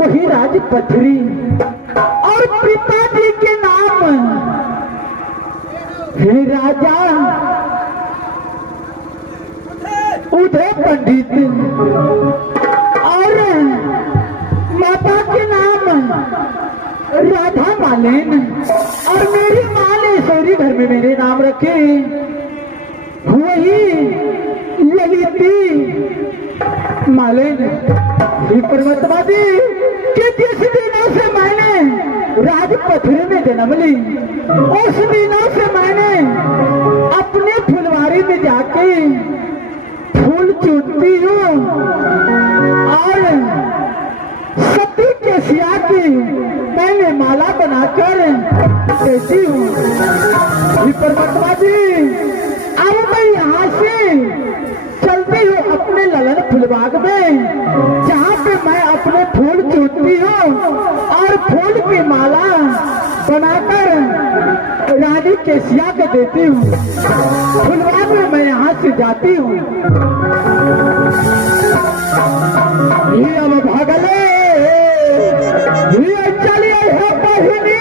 वही राजपथरी और पिताजी के नाम हे राजा उदय पंडित और माता के नाम राधा मालिन और मेरी माँ ने सोरी घर में मेरे नाम रखे वही ललिती मालिन। परमात्मा जी कि जिस दिनों से मैंने राजपथरी में जन्म ली उस दिनों से मैंने अपने फुलवारी में जाके फूल चुनती हूँ और सती के सिया की मैंने माला बनाकर देती हूँ। परमात्मा जी अब मैं यहाँ से चलती हूँ अपने ललन फुलबाग में जहाँ पे मैं अपने फूल चुनती हूँ और फूल की माला बनाकर रानी केसिया को देती हूँ। फुलबाग में मैं यहाँ से जाती हूँ। ये अब भागले ये चलिए है बहिनी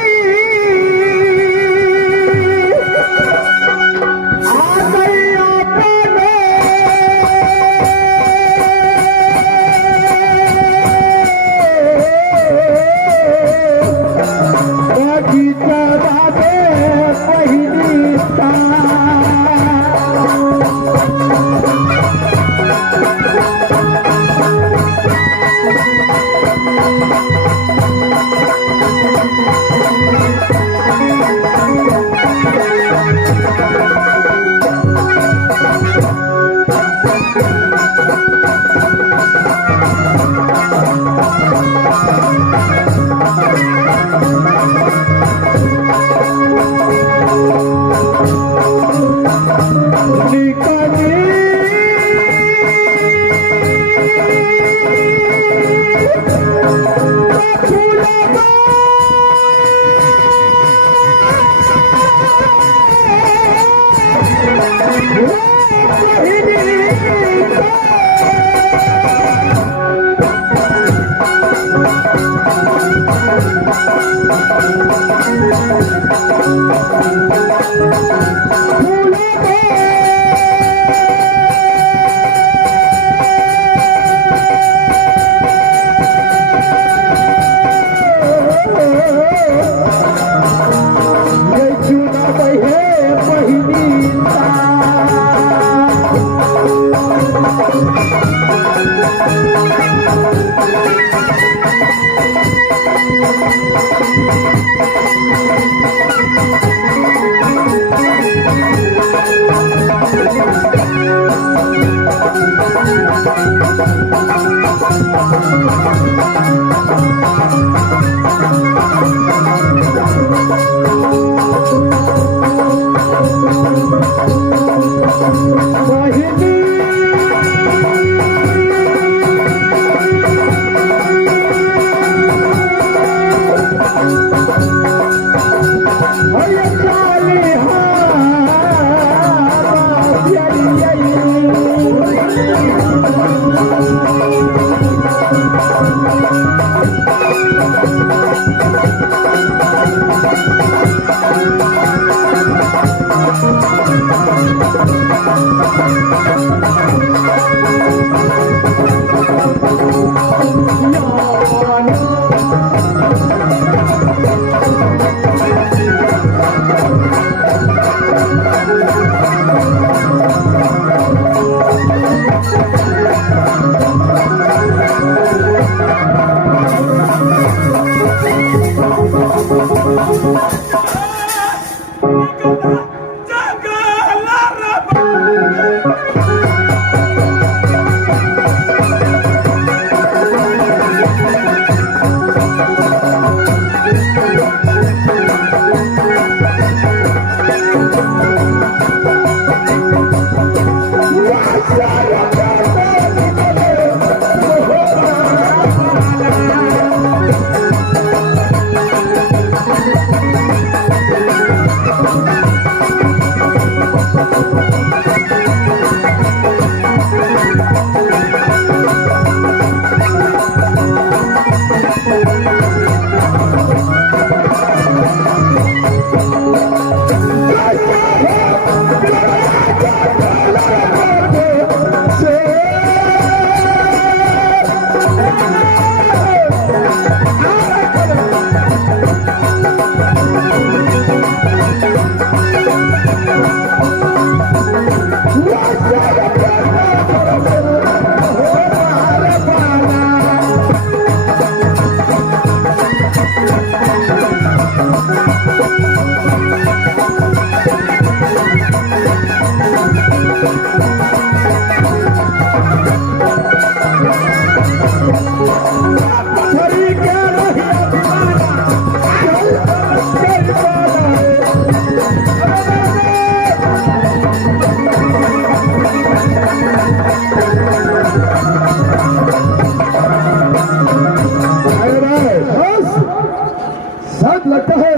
शायद लगता है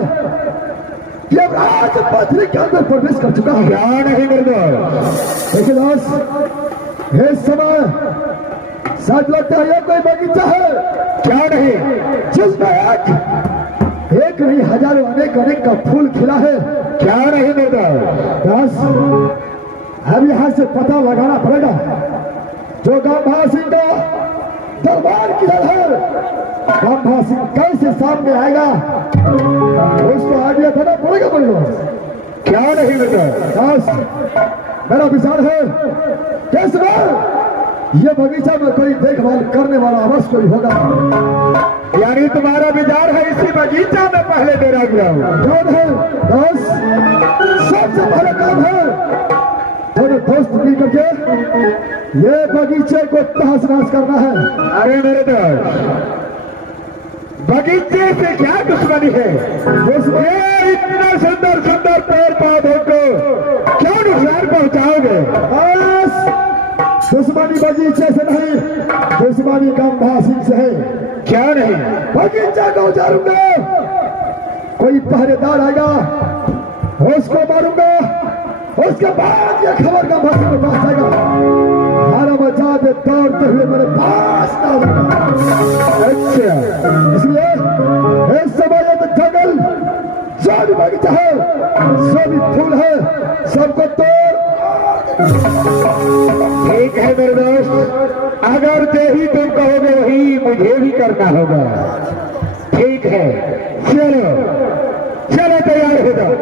कि अब राज पथरी के अंदर प्रवेश कर चुका है। क्या नहीं मर्दों? देखिए दास, इस समय शायद लगता है ये कोई बगीचा है। क्या नहीं? जिसमें एक नहीं हजारों अनेक अनेक का फूल खिला है। क्या नहीं मर्दों? दास, अब यहाँ से पता लगाना पड़ेगा जो गांधा सिंह का दरबार किधर है। गांधा सिंह कैसे सामने आएगा उसको आइडिया देना पड़ेगा। क्या नहीं मर्दों? दास, मेरा विचार है कैसे ये बगीचा में कोई देखभाल करने वाला अवश्य कोई होगा। यानी तुम्हारा विचार है इसी बगीचा में पहले डेरा गिराऊं? कौन है दोस्त? सबसे पहले काम है थोड़े दोस्त मिल करके ये बगीचे को तहस नहस करना है। अरे मेरे दोस्त, बगीचे से क्या दुश्मनी है? ये इतना सुंदर सुंदर पेड़ पौधों को क्यों नुकसान पहुंचाओगे? बस दुश्मनी बगीचे से नहीं, दुश्मनी गांधा सिंह से है। क्या नहीं? बगीचा को उजारूंगा, कोई पहरेदार आएगा उसको मारूंगा, उसके बाद ये खबर गांधा सिंह के पास जाएगा। हमारा बचा दे दौड़ते हुए मेरे पास ना आएगा। अच्छा, इसलिए इस समय ये जंगल जो भी बगीचा है, जो भी फूल है, सबको तोड़। ठीक है मेरे दोस्त, अगर जो ही तुम कहोगे वही मुझे भी करना होगा। ठीक है, चलो चलो तैयार हो जाओ।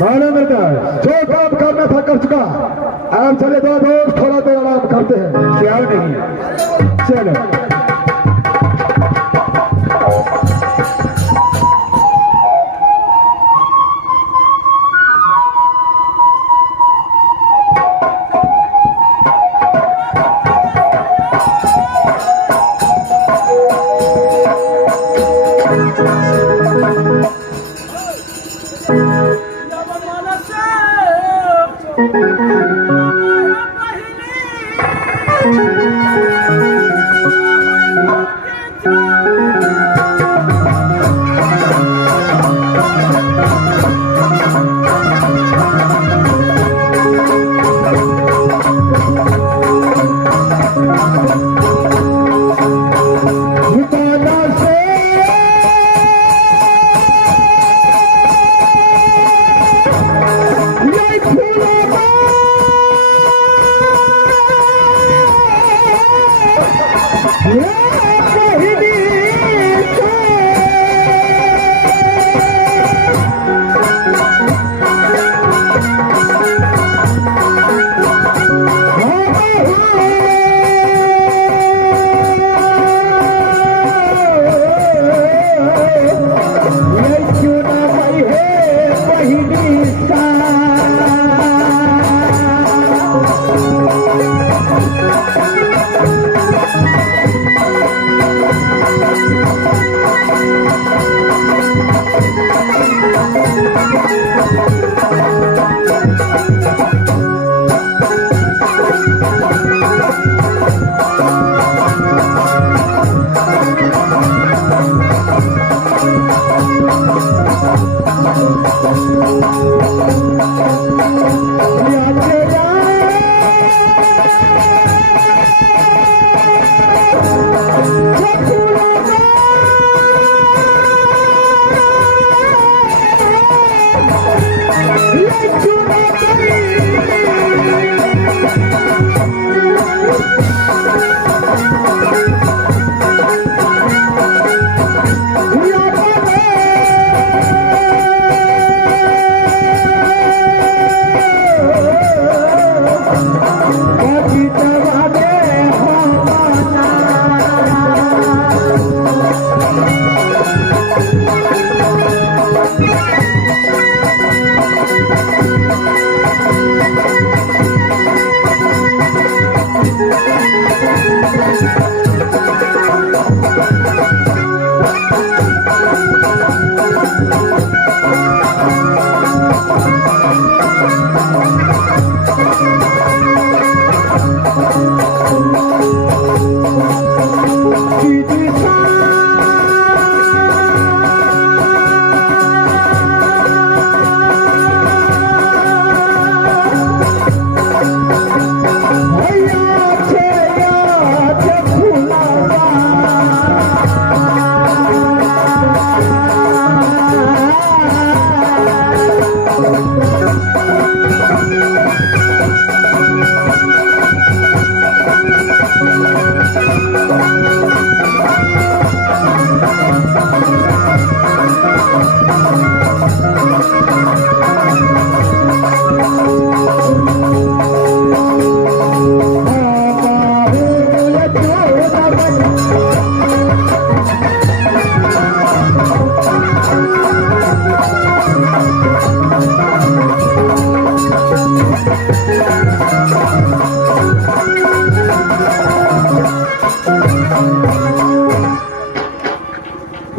मानो मरदा, जो काम करना था कर चुका। अब चले दो दोस्त, थोड़ा देर आराम करते हैं। क्या नहीं? चलो।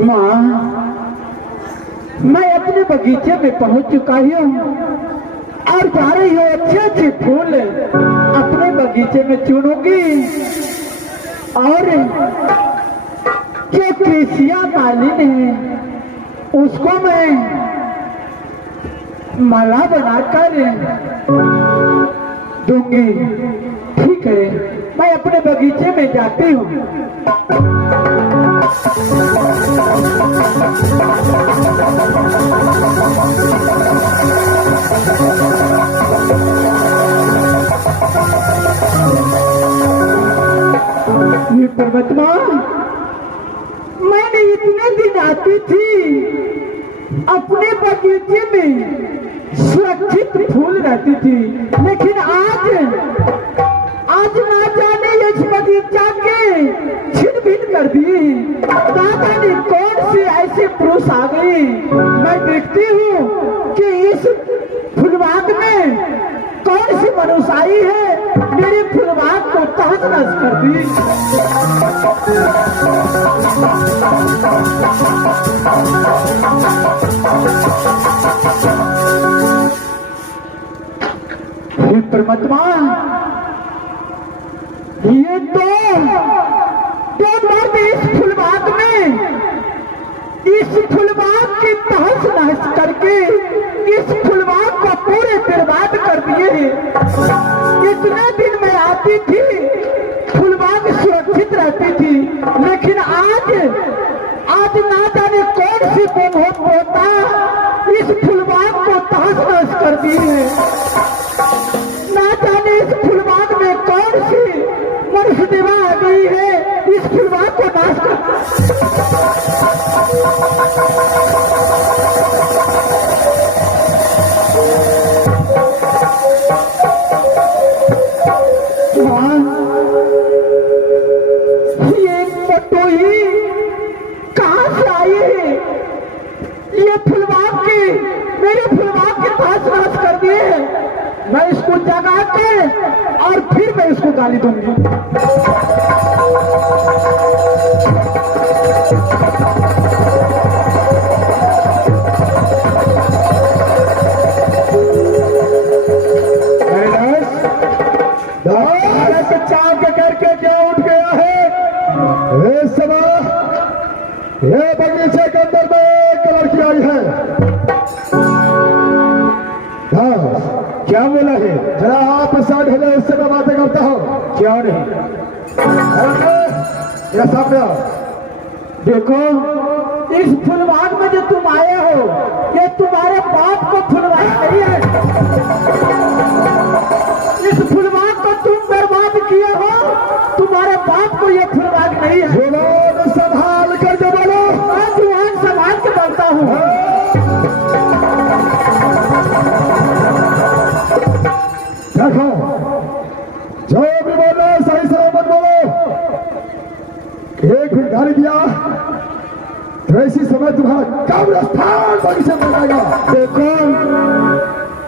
माँ, मैं अपने बगीचे में पहुंच चुका हूँ और जा रही हूँ अच्छे अच्छे फूल अपने बगीचे में चुनूंगी और जो कृषिया मालिन है उसको मैं माला बनाकर दूंगी। ठीक है, मैं अपने बगीचे में जाती हूँ। ये परमात्मा, मैंने इतने दिन आती थी अपने बगीचे में सुरक्षित फूल रहती थी, लेकिन आज ना जाने इस बगीचा के छिन भिन कर दिए। ना जाने कौन से ऐसे पुरुष आ गए। मैं देखती हूँ कि इस फुलबाग में कौन सी मनुष्य आई है, मेरे फुलबाग को तहस नहस कर दी। हे परमात्मा, ये तो मर्द इस फुलबाग में इस फुलबाग की तहस नहस करके इस फुलबाग को पूरे बर्बाद कर दिए हैं। इतने दिन मैं आती थी, फुलबाग सुरक्षित रहती थी, लेकिन आज ना जाने कौन सी बहुत होता इस फुलबाग को तहस नहस कर दी है। ना जाने इस फुलबाग में कौन सी मनुष्य देवा आ गई है इस फुलबाग को नाश कर। ये पटोही कहाँ से आई है? ये फुलबाग की मेरे फुलबाग के तहस नहस कर दिए है। मैं इसको जगा के और फिर मैं इसको गाली दूंगी। चाव के करके क्या उठ गया है? इस समय ये बगीचे के अंदर में एक लड़की आई है। क्या बोला है? जरा आप साथ है, इससे मैं बातें करता हूँ। क्यों नहीं? मेरा सामने आओ। देखो, इस फुलबाग में जो तुम आए हो, ये तुम्हारे बाप को फुलबाग नहीं है। इस फुलबाग को तुम बर्बाद किए हो, तुम्हारे बाप को ये फुलबाग नहीं है। जुबान संभाल कर जो बोलो। मैं जुबान संभाल के बोलता हूँ। देखो, जो भी बोलो सही सलामत बोलो। एक भी गाली दिया तो इसी समय तुम्हारा कब्रिस्तान बगीचे में जाएगा। देखो,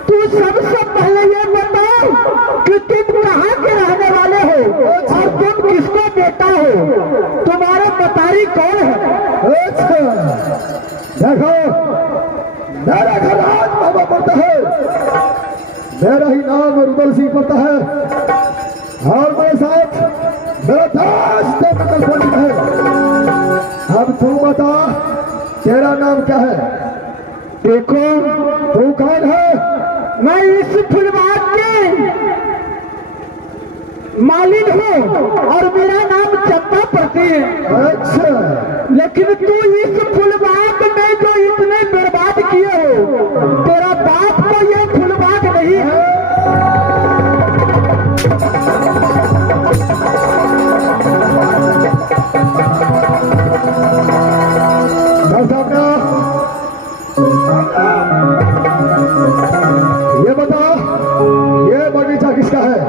तू सबसे पहले ये बताओ कि तुम कहाँ के रहने वाले हो और तुम किसको बेटा हो? तुम्हारा मतारी कौन है? अच्छा, देखो, मेरा घर आज बाबा पड़ता है, मेरा ही नाम रुदल सिंह पड़ता है और मेरे साथ मेरा दास तेमकल पंडित है। अब तू बता, तेरा नाम क्या है? देखो, तू कौन है? मैं इस फुलबाग के मालिक हूँ और मेरा नाम चंपा पड़ती है। अच्छा, लेकिन तू इस फुलबाग में जो इतने बर्बाद किए हो, तेरा बाप को ये फुलबाग नहीं है। ये बता, ये बगीचा किसका है?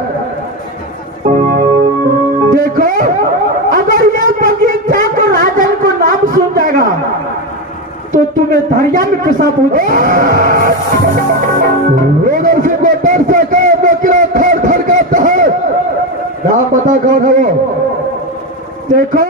देखो, अगर ये बगीचा को राजन को नाम सुन जाएगा तो तुम्हें दरिया में पेशाब हो। रोदर सिंह को डर से कहे वो किला थर थर करता है। क्या पता कौन है वो? देखो